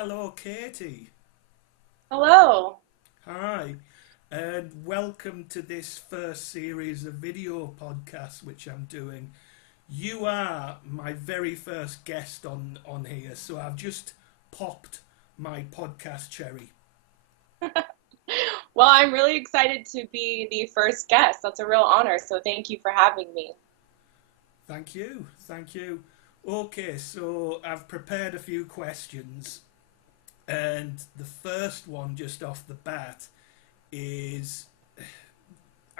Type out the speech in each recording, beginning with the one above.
Hello, Katie. Hello. Hi, and welcome to this first series of video podcasts which I'm doing. You are my very first guest on here, so I've just popped my podcast cherry. Well, I'm really excited to be the first guest. That's a real honor, so thank you for having me. Thank you, thank you. Okay, so I've prepared a few questions, and the first one, just off the bat, is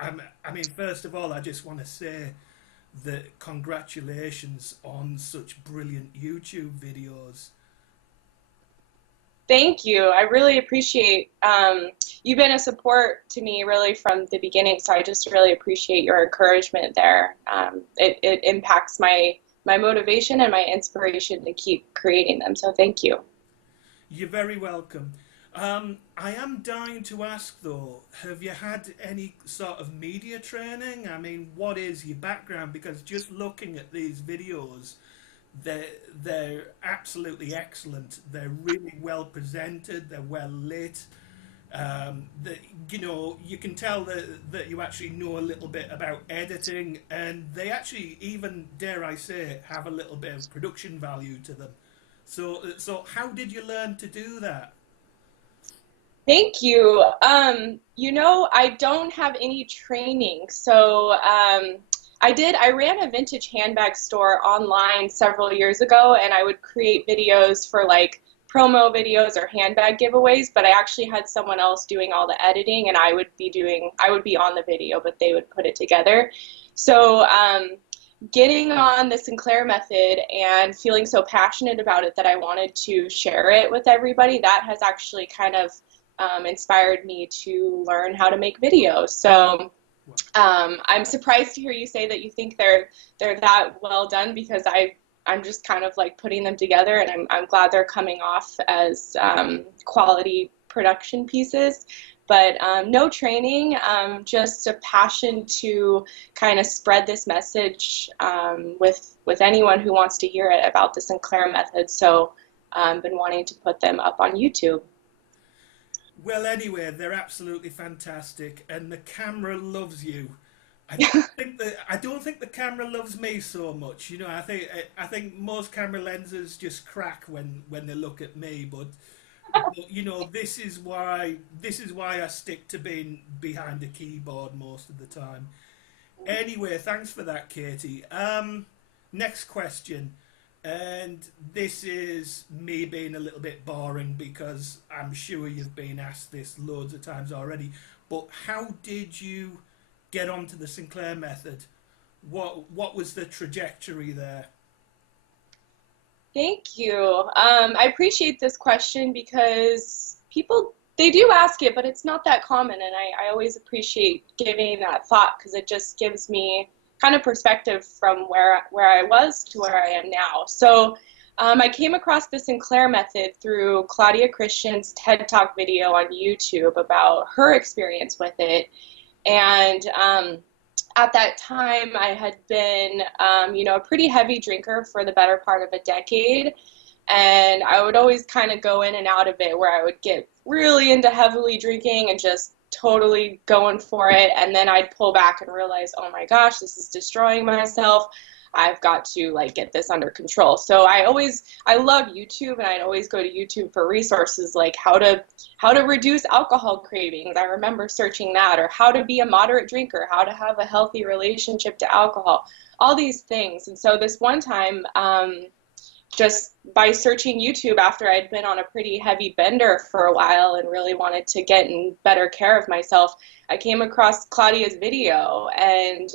I mean, first of all, I just want to say that congratulations on such brilliant YouTube videos. Thank you. I really appreciate you've been a support to me really from the beginning, so I just really appreciate your encouragement there. It impacts my motivation and my inspiration to keep creating them, so thank you. You're very welcome. I am dying to ask though, have you had any sort of media training? I mean, what is your background? Because just looking at these videos, they're, they're absolutely excellent. They're really well presented, they're well lit. That you can tell that you actually know a little bit about editing, and they actually even, dare I say, have a little bit of production value to them. So how did you learn to do that? Thank you. I don't have any training. I ran a vintage handbag store online several years ago, and I would create videos for like promo videos or handbag giveaways, but I actually had someone else doing all the editing, and I would be on the video, but they would put it together. So, getting on the Sinclair method and feeling so passionate about it that I wanted to share it with everybody, that has actually kind of inspired me to learn how to make videos. So I'm surprised to hear you say that you think they're that well done because I'm just kind of like putting them together, and I'm glad they're coming off as quality production pieces. But no training, just a passion to kind of spread this message with anyone who wants to hear it about the Sinclair method. So been wanting to put them up on YouTube. Well, anyway, they're absolutely fantastic, and the camera loves you. I don't think the camera loves me so much. I think most camera lenses just crack when they look at me. But this is why I stick to being behind a keyboard most of the time. Anyway, thanks for that, Katie. Next question. And this is me being a little bit boring because I'm sure you've been asked this loads of times already. But how did you get onto the Sinclair method? What was the trajectory there? Thank you. I appreciate this question because people they do ask it, but it's not that common, and I always appreciate giving that thought because it just gives me kind of perspective from where I was to where I am now. So I came across the Sinclair method through Claudia Christian's TED Talk video on YouTube about her experience with it, and at that time, I had been, a pretty heavy drinker for the better part of a decade. And I would always kind of go in and out of it where I would get really into heavily drinking and just totally going for it. And then I'd pull back and realize, oh my gosh, this is destroying myself. I've got to like get this under control. So I love YouTube, and I'd always go to YouTube for resources like how to reduce alcohol cravings. I remember searching that, or how to be a moderate drinker, how to have a healthy relationship to alcohol, all these things. And so this one time, just by searching YouTube after I'd been on a pretty heavy bender for a while and really wanted to get in better care of myself, I came across Claudia's video, and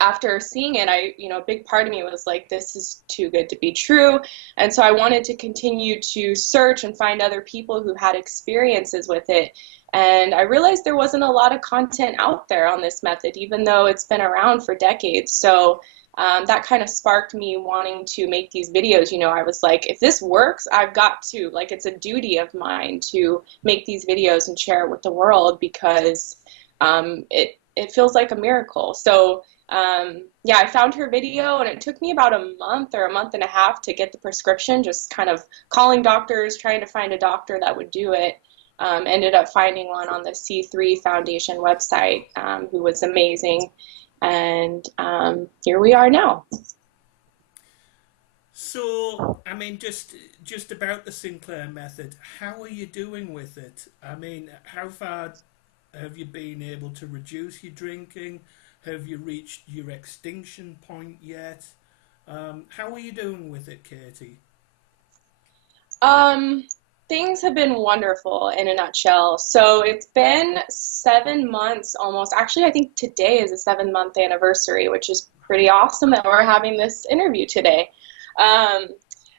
after seeing it, a big part of me was like, this is too good to be true. And so I wanted to continue to search and find other people who had experiences with it. And I realized there wasn't a lot of content out there on this method, even though it's been around for decades. So that kind of sparked me wanting to make these videos. I was like, if this works, I've got to, like, it's a duty of mine to make these videos and share it with the world because it feels like a miracle. So yeah, I found her video and it took me about a month or a month and a half to get the prescription, just kind of calling doctors, trying to find a doctor that would do it. Ended up finding one on the C3 Foundation website, who was amazing. And here we are now. So, I mean, just about the Sinclair method, how are you doing with it? I mean, how far have you been able to reduce your drinking? Have you reached your extinction point yet? How are you doing with it, Katie? Um, Things have been wonderful in a nutshell. So it's been 7 months almost. Actually, I think today is a 7 month anniversary, which is pretty awesome that we're having this interview today. Um,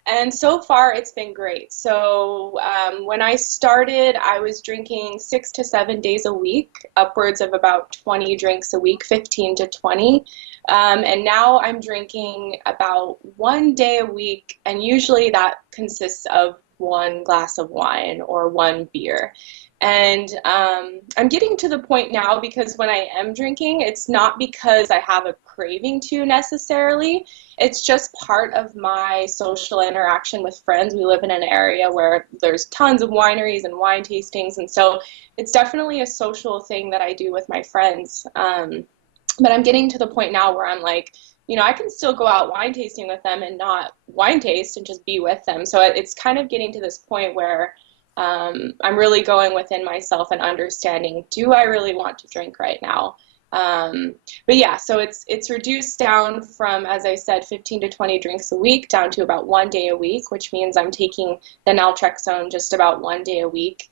and so far, it's been great. So when I started, I was drinking 6 to 7 days a week, upwards of about 20 drinks a week, 15 to 20. And now I'm drinking about 1 day a week, and usually that consists of one glass of wine or one beer. And I'm getting to the point now because when I am drinking, it's not because I have a craving to necessarily. It's just part of my social interaction with friends. We live in an area where there's tons of wineries and wine tastings, and so it's definitely a social thing that I do with my friends. But I'm getting to the point now where I'm like, I can still go out wine tasting with them and not wine taste and just be with them. So it's kind of getting to this point where I'm really going within myself and understanding, do I really want to drink right now? But yeah, so it's reduced down from, as I said, 15 to 20 drinks a week down to about 1 day a week, which means I'm taking the naltrexone just about 1 day a week.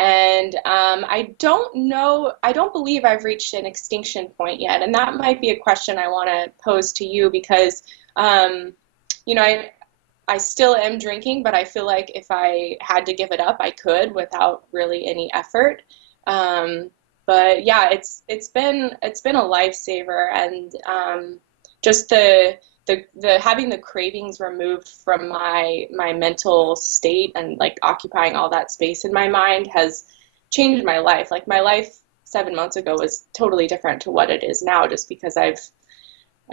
And I don't believe I've reached an extinction point yet. And that might be a question I want to pose to you because, um, you know, I still am drinking, but I feel like if I had to give it up, I could without really any effort. Um, but yeah, it's been a lifesaver, and just the having the cravings removed from my mental state and like occupying all that space in my mind has changed my life. Like my life 7 months ago was totally different to what it is now, just because I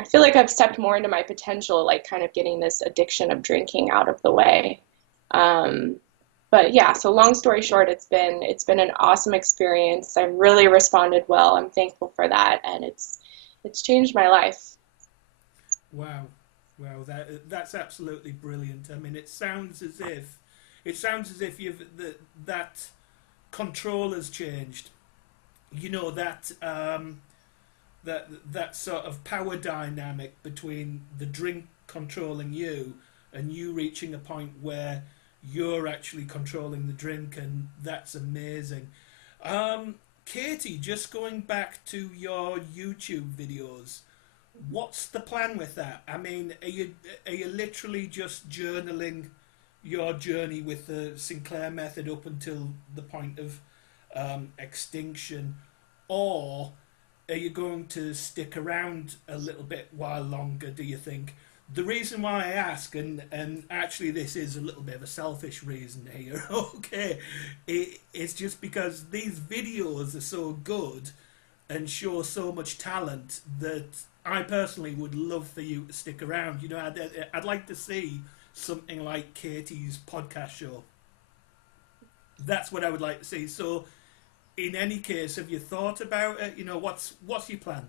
feel like I've stepped more into my potential, like kind of getting this addiction of drinking out of the way. Um, but yeah, so long story short, it's been an awesome experience. I've really responded well. I'm thankful for that, and it's changed my life. Wow, wow, that's absolutely brilliant. I mean, it sounds as if that control has changed. You know that sort of power dynamic between the drink controlling you and you reaching a point where you're actually controlling the drink, and that's amazing. Katie, just going back to your YouTube videos, what's the plan with that? I mean, are you literally just journaling your journey with the Sinclair method up until the point of extinction, or are you going to stick around a little bit while longer, do you think? The reason why I ask, and actually this is a little bit of a selfish reason here, okay, it's just because these videos are so good and show so much talent that I personally would love for you to stick around. I'd like to see something like Katie's podcast show. That's what I would like to see. So, in any case, have you thought about it? What's your plan?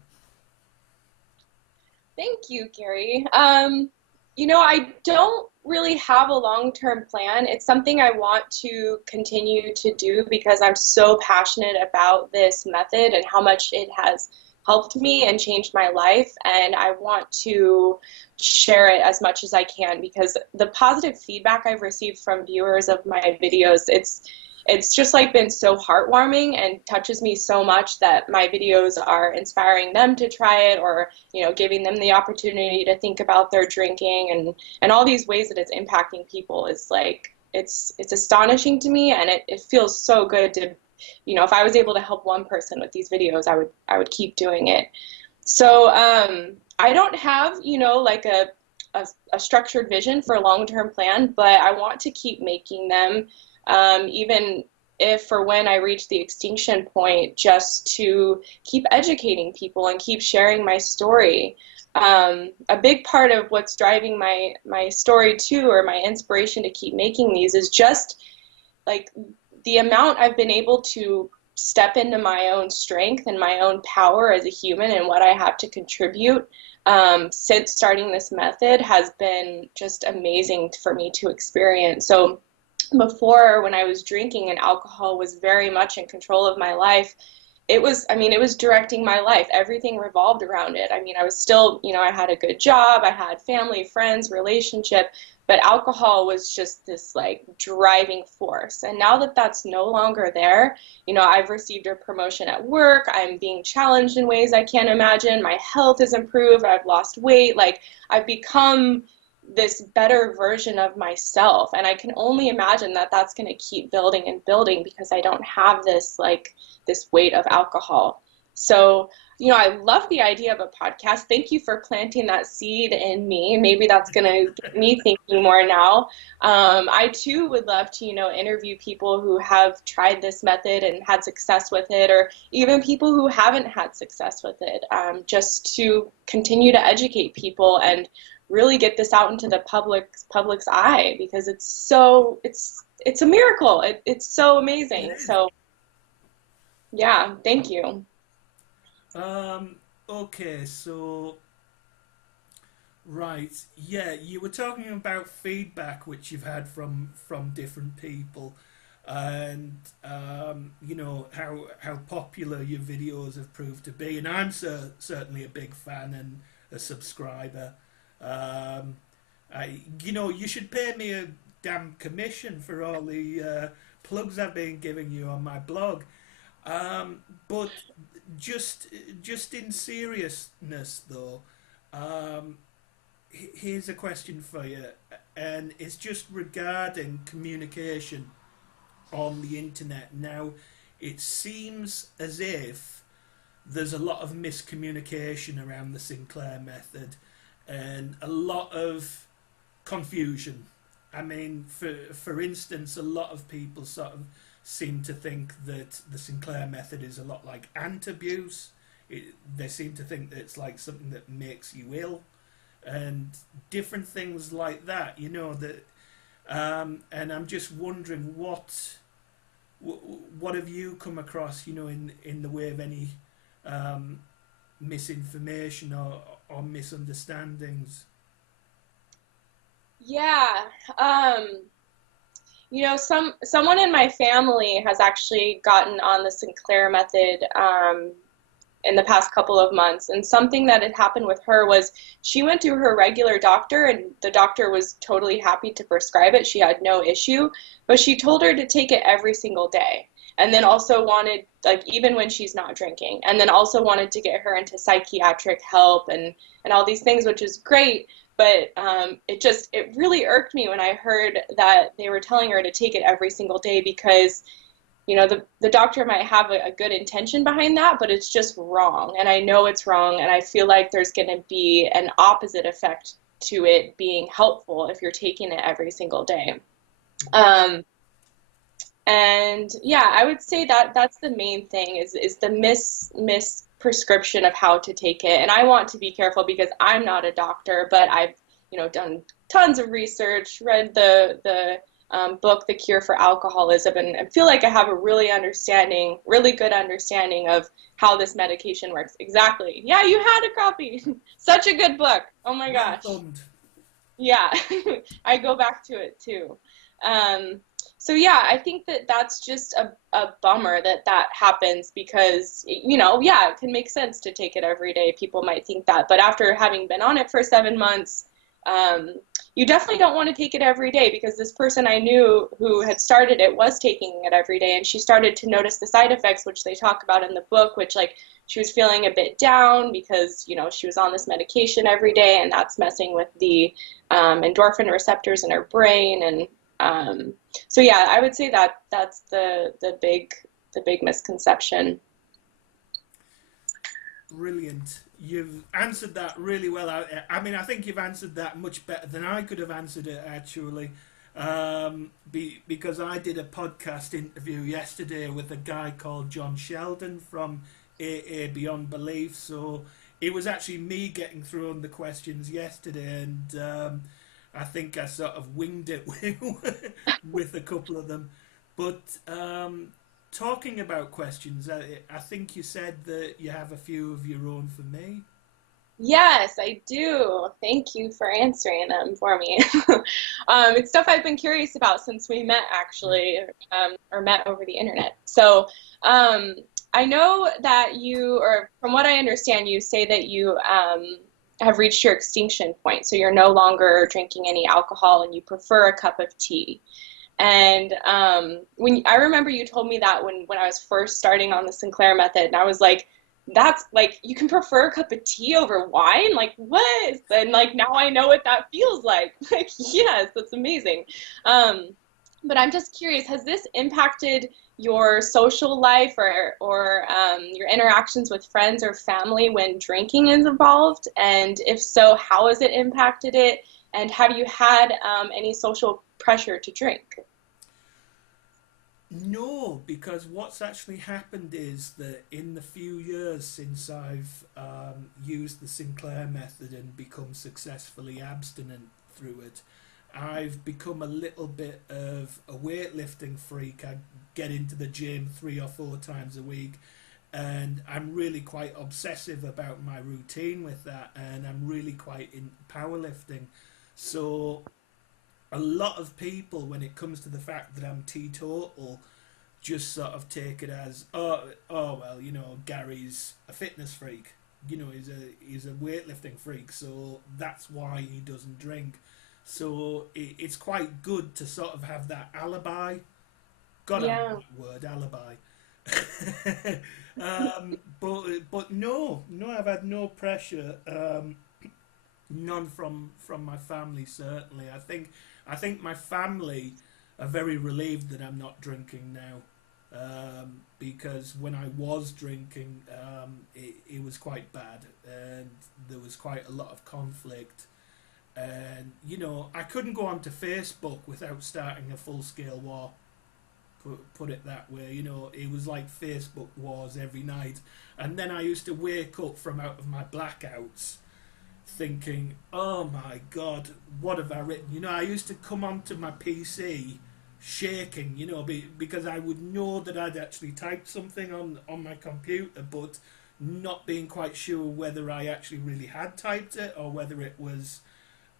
Thank you, Gary. I don't really have a long-term plan. It's something I want to continue to do because I'm so passionate about this method and how much it has helped me and changed my life. And I want to share it as much as I can because the positive feedback I've received from viewers of my videos, it's just like been so heartwarming and touches me so much that my videos are inspiring them to try it, or giving them the opportunity to think about their drinking, and all these ways that it's impacting people is like it's astonishing to me, and it feels so good to, if I was able to help one person with these videos, I would keep doing it. So I don't have like a structured vision for a long-term plan, but I want to keep making them, even if for when I reach the extinction point, just to keep educating people and keep sharing my story. a big part of what's driving my story too, or my inspiration to keep making these, is just like the amount I've been able to step into my own strength and my own power as a human and what I have to contribute since starting this method has been just amazing for me to experience. So before, when I was drinking and alcohol was very much in control of my life, it was, I mean, it was directing my life. Everything revolved around it. I mean, I was still, I had a good job, I had family, friends, relationship, but alcohol was just this like driving force. And now that that's no longer there, I've received a promotion at work, I'm being challenged in ways I can't imagine, my health has improved, I've lost weight, like I've become this better version of myself, and I can only imagine that that's going to keep building and building because I don't have this weight of alcohol. So I love the idea of a podcast. Thank you for planting that seed in me. Maybe that's going to get me thinking more now. I too would love to interview people who have tried this method and had success with it, or even people who haven't had success with it, just to continue to educate people and really get this out into the public's eye, because it's a miracle. It's so amazing. So yeah, thank you. Okay, so right, yeah, you were talking about feedback which you've had from different people, and how popular your videos have proved to be, and I'm certainly a big fan and a subscriber. Um, you should pay me a damn commission for all the plugs I've been giving you on my blog. But just in seriousness, though, um, here's a question for you, and it's just regarding communication on the internet. Now, it seems as if there's a lot of miscommunication around the Sinclair method and a lot of confusion. I mean, for instance, a lot of people sort of seem to think that the Sinclair method is a lot like ant abuse. They seem to think that it's like something that makes you ill, and different things like that. And I'm just wondering what have you come across, in the way of any um, misinformation or misunderstandings. Yeah. Someone in my family has actually gotten on the Sinclair method in the past couple of months, and something that had happened with her was she went to her regular doctor, and the doctor was totally happy to prescribe it. She had no issue, but she told her to take it every single day. And then also wanted, like, even when she's not drinking, and then also wanted to get her into psychiatric help and all these things, which is great. But it really irked me when I heard that they were telling her to take it every single day, because the doctor might have a good intention behind that, but it's just wrong. And I know it's wrong, and I feel like there's going to be an opposite effect to it being helpful if you're taking it every single day. And yeah, I would say that that's the main thing, is the misprescription of how to take it. And I want to be careful because I'm not a doctor, but I've done tons of research, read the book The Cure for Alcoholism, and feel like I have a really good understanding of how this medication works. Exactly. Yeah, you had a copy. Such a good book. Oh my gosh. Yeah, I go back to it too. So yeah, I think that that's just a bummer that happens, because, yeah, it can make sense to take it every day. People might think that, but after having been on it for 7 months, you definitely don't want to take it every day, because this person I knew who had started it was taking it every day, and she started to notice the side effects, which they talk about in the book, which, like, she was feeling a bit down because, she was on this medication every day, and that's messing with the endorphin receptors in her brain. And so yeah, I would say that that's the big misconception. Brilliant. You've answered that really well. I mean, I think you've answered that much better than I could have answered it, actually. Because I did a podcast interview yesterday with a guy called John Sheldon from AA Beyond Belief. So it was actually me getting thrown the questions yesterday, and I think I sort of winged it with a couple of them. But talking about questions, I think you said that you have a few of your own for me. Yes, I do. Thank you for answering them for me. It's stuff I've been curious about since we met, Right. actually, or met over the internet. So, um, I know that you, or from what I understand, you say that you have reached your extinction point. So you're no longer drinking any alcohol and you prefer a cup of tea. And when I remember you told me that when I was first starting on the Sinclair method, and I was like, "That's like you can prefer a cup of tea over wine? Like what?" And like now I know what that feels like. Like yes, that's amazing. Um, but I'm just curious, has this impacted your social life or your interactions with friends or family when drinking is involved? And if so, how has it impacted it? And have you had any social pressure to drink? No, because what's actually happened is that in the few years since I've used the Sinclair method and become successfully abstinent through it, I've become a little bit of a weightlifting freak. I get into the gym 3 or 4 times a week, and I'm really quite obsessive about my routine with that, and I'm really quite in powerlifting. So a lot of people, when it comes to the fact that I'm teetotal, just sort of take it as oh well, Gary's a fitness freak, he's a weightlifting freak, so that's why he doesn't drink. So it's quite good to sort of have that alibi. God, I Yeah. hate that word, alibi. But no, I've had no pressure. None from my family, certainly. I think my family are very relieved that I'm not drinking now, because when I was drinking, it was quite bad, and there was quite a lot of conflict. And I couldn't go onto Facebook without starting a full scale war. Put it that way. It was like Facebook wars every night, and then I used to wake up from out of my blackouts thinking, "Oh my God, what have I written?" I used to come onto my PC shaking, because I would know that I'd actually typed something on my computer, but not being quite sure whether I actually really had typed it or whether it was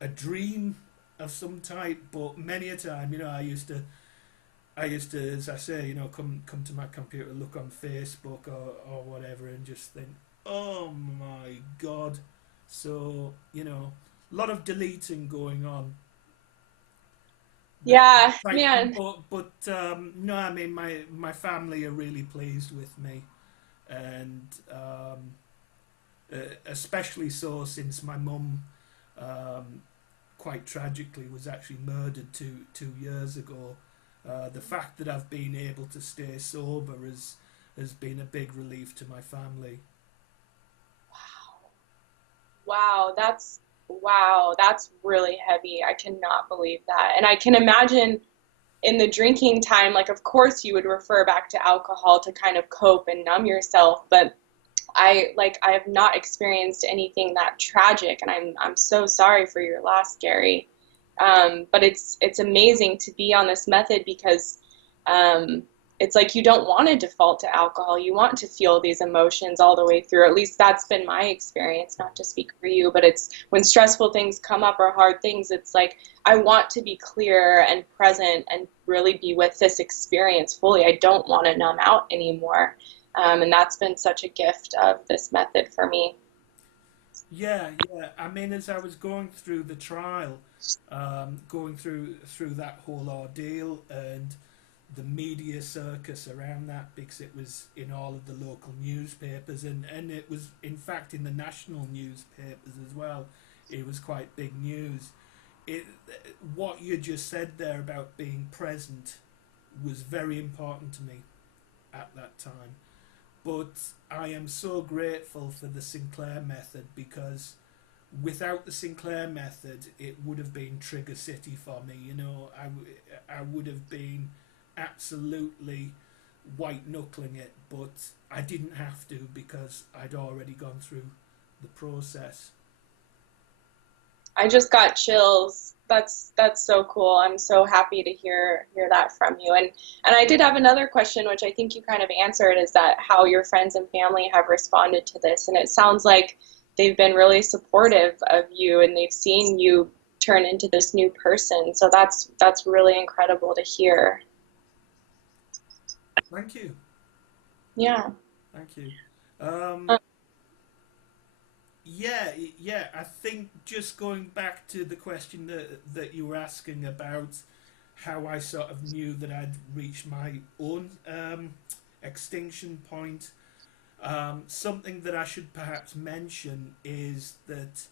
a dream of some type. But many a time, I used to, as I say, come to my computer, look on Facebook or whatever, and just think, "Oh my God." So a lot of deleting going on. That, Yeah, like, man. no, I mean my family are really pleased with me, and especially so since my mum, um, quite tragically, was actually murdered 2 years ago. The fact that I've been able to stay sober has been a big relief to my family. Wow, that's really heavy. I cannot believe that. And I can imagine in the drinking time, like of course you would refer back to alcohol to kind of cope and numb yourself, but I have not experienced anything that tragic, and I'm so sorry for your loss, Gary. But it's amazing to be on this method because um, it's like you don't want to default to alcohol. You want to feel these emotions all the way through. At least that's been my experience, not to speak for you, but it's when stressful things come up or hard things, it's like I want to be clear and present and really be with this experience fully. I don't want to numb out anymore. And that's been such a gift of this method for me. Yeah, yeah. I mean, as I was going through the trial, going through that whole ordeal, and the media circus around that, because it was in all of the local newspapers, and it was in fact in the national newspapers as well. It was quite big news. It What you just said there about being present was very important to me at that time. But I am so grateful for the Sinclair method, because without the Sinclair method, it would have been Trigger City for me. I would have been absolutely white knuckling it, but I didn't have to, because I'd already gone through the process. I just got chills. That's so cool. I'm so happy to hear that from you. And I did have another question, which I think you kind of answered, is that how your friends and family have responded to this. And it sounds like they've been really supportive of you and they've seen you turn into this new person. So that's really incredible to hear. Thank you. Yeah. Thank you. Um, Yeah, yeah. I think just going back to the question that you were asking about how I sort of knew that I'd reached my own extinction point. Something that I should perhaps mention is that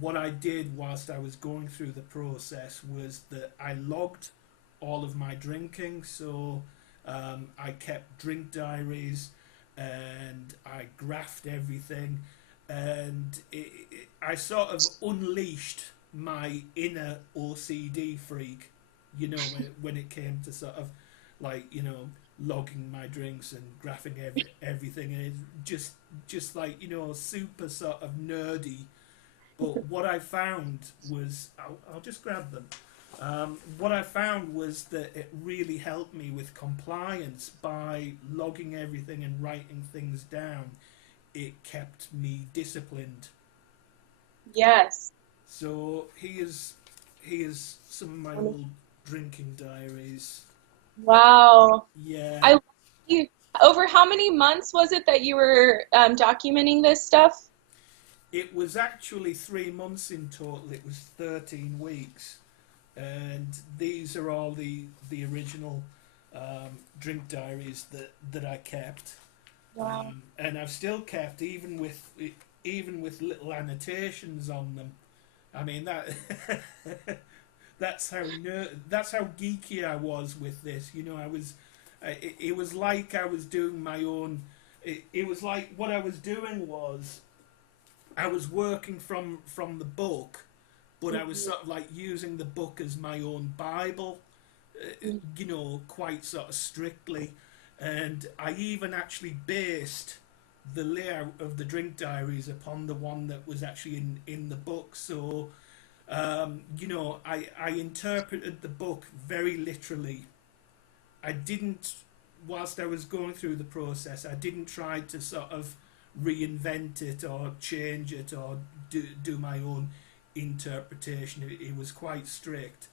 what I did whilst I was going through the process was that I logged all of my drinking. So I kept drink diaries and I graphed everything, and I sort of unleashed my inner OCD freak, when it came to sort of like, logging my drinks and graphing everything, and it's just like, super sort of nerdy. But what I found was, I'll just grab them. What I found was that it really helped me with compliance by logging everything and writing things down. It kept me disciplined. yes. So here's some of my old drinking diaries. Wow. Yeah, I love you. Over how many months was it that you were documenting this stuff? it was actually 3 months in total. It was 13 weeks, and these are all the original drink diaries that I kept. Wow. And I've still kept, even with little annotations on them. I mean that that's how geeky I was with this. I was it was like I was doing my own. It was like what I was doing was I was working from the book, but I was Mhm. sort of like using the book as my own Bible, quite sort of strictly. And I even actually based the layout of the drink diaries upon the one that was actually in the book. So, I interpreted the book very literally. I didn't, whilst I was going through the process, I didn't try to sort of reinvent it or change it or do my own interpretation. It was quite strict,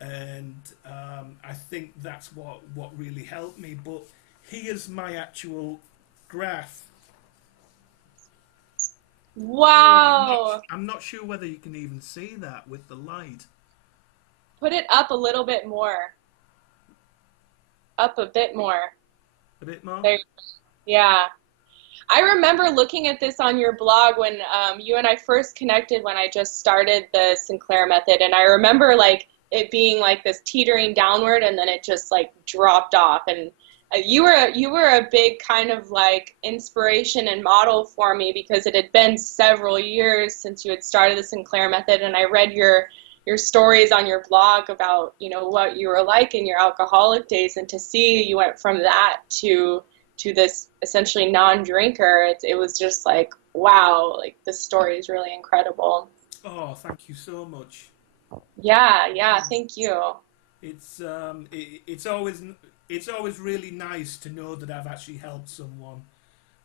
and I think that's what really helped me. But here's my actual graph. Oh, Wow. I'm not sure whether you can even see that with the light. Put it up a little bit more. Up a bit more. A bit more. There. Yeah. I remember looking at this on your blog when you and I first connected when I just started the Sinclair Method, and I remember like it being like this teetering downward, and then it just like dropped off. And you were a big kind of like inspiration and model for me because it had been several years since you had started the Sinclair Method, and I read your stories on your blog about what you were like in your alcoholic days, and to see you went from that to this essentially non-drinker, it was just like, wow, like this story is really incredible. Oh, thank you so much. Yeah, yeah, thank you. It's always really nice to know that I've actually helped someone.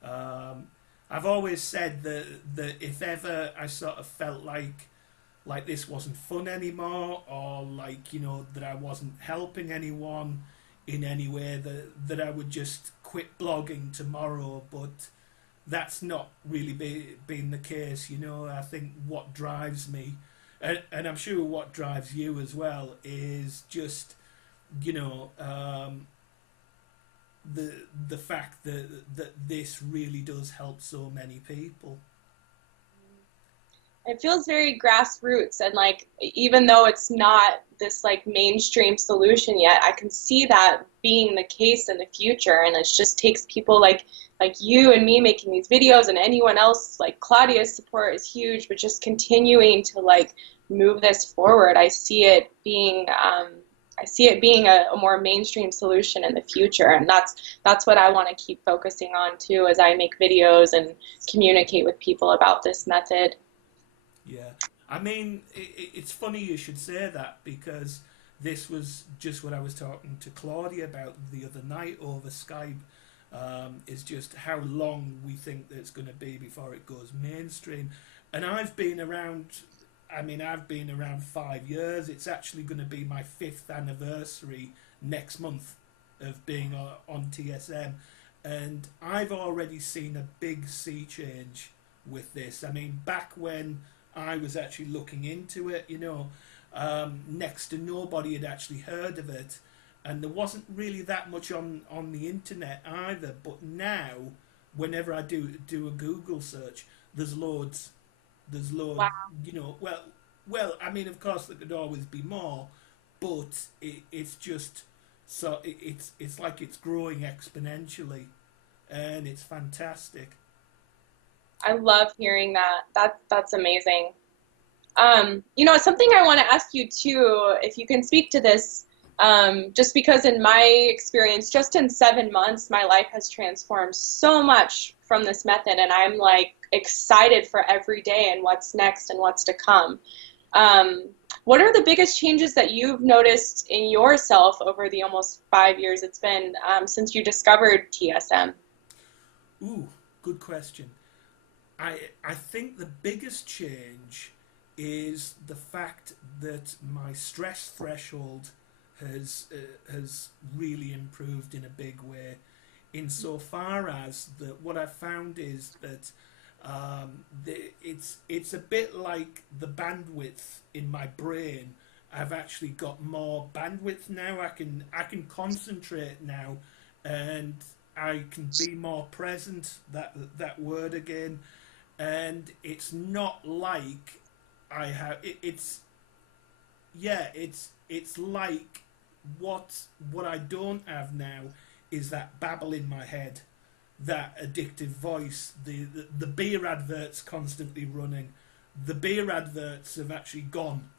Um, I've always said that if ever I sort of felt like this wasn't fun anymore, or like that I wasn't helping anyone in any way, that I would just quit blogging tomorrow. But that's not really been the case. I think what drives me, and I'm sure what drives you as well, is just you know um, the the fact that this really does help so many people. It feels very grassroots, and like even though it's not this like mainstream solution yet, I can see that being the case in the future, and it just takes people like you and me making these videos, and anyone else. Like Claudia's support is huge, but just continuing to like move this forward, I see it being I see it being a more mainstream solution in the future, and that's what I want to keep focusing on too as I make videos and communicate with people about this method. Yeah, I mean, it's funny you should say that because this was just what I was talking to Claudia about the other night over Skype. Is just how long we think that it's going to be before it goes mainstream. And I've been around. I mean, I've been around 5 years. It's actually going to be my fifth anniversary next month of being on TSM, and I've already seen a big sea change with this. I mean, back when I was actually looking into it, next to nobody had actually heard of it, and there wasn't really that much on the internet either. But now, whenever I do a Google search, there's loads. There's loads. Wow. Well. I mean, of course, there could always be more, but it's just so it's like it's growing exponentially, and it's fantastic. I love hearing that. That's amazing. Something I want to ask you too, if you can speak to this, just because in my experience, just in 7 months, my life has transformed so much from this method, and I'm like excited for every day and what's next and what's to come. What are the biggest changes that you've noticed in yourself over the almost 5 years it's been since you discovered TSM? Ooh, good question. I think the biggest change is the fact that my stress threshold has really improved in a big way. Insofar as that, what I've found is that it's a bit like the bandwidth in my brain. I've actually got more bandwidth now. I can concentrate now, and I can be more present. That word again, and it's not like I have. It's yeah. It's like what I don't have now is that babble in my head, that addictive voice, the beer adverts constantly running. The beer adverts have actually gone.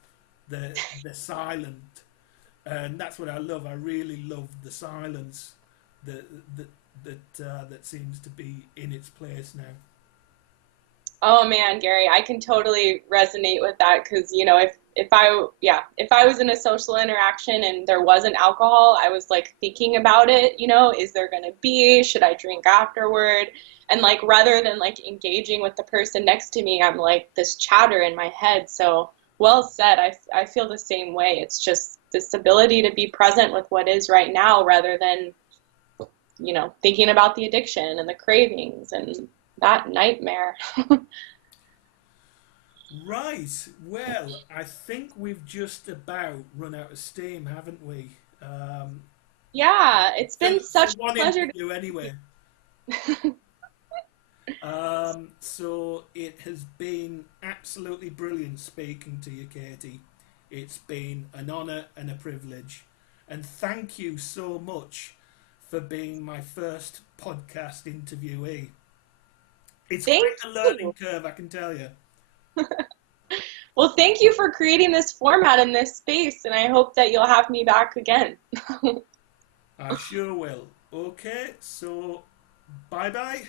They're silent, and that's what I love. I really love the silence that that seems to be in its place now. Oh man, Gary, I can totally resonate with that because if I was in a social interaction and there wasn't alcohol, I was like thinking about it, is there gonna be, should I drink afterward? And like rather than like engaging with the person next to me, I'm like this chatter in my head. So well said. I feel the same way. It's just this ability to be present with what is right now rather than, thinking about the addiction and the cravings and that nightmare. Right. Well, I think we've just about run out of steam, haven't we? Yeah, it's been For such a one pleasure to interview, anyway. So it has been absolutely brilliant speaking to you, Katie. It's been an honour and a privilege. And thank you so much for being my first podcast interviewee. It's thank quite a learning you. curve, I can tell you. Well, thank you for creating this format in this space, and I hope that you'll have me back again. I sure will. Okay, so bye bye.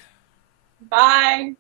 Bye.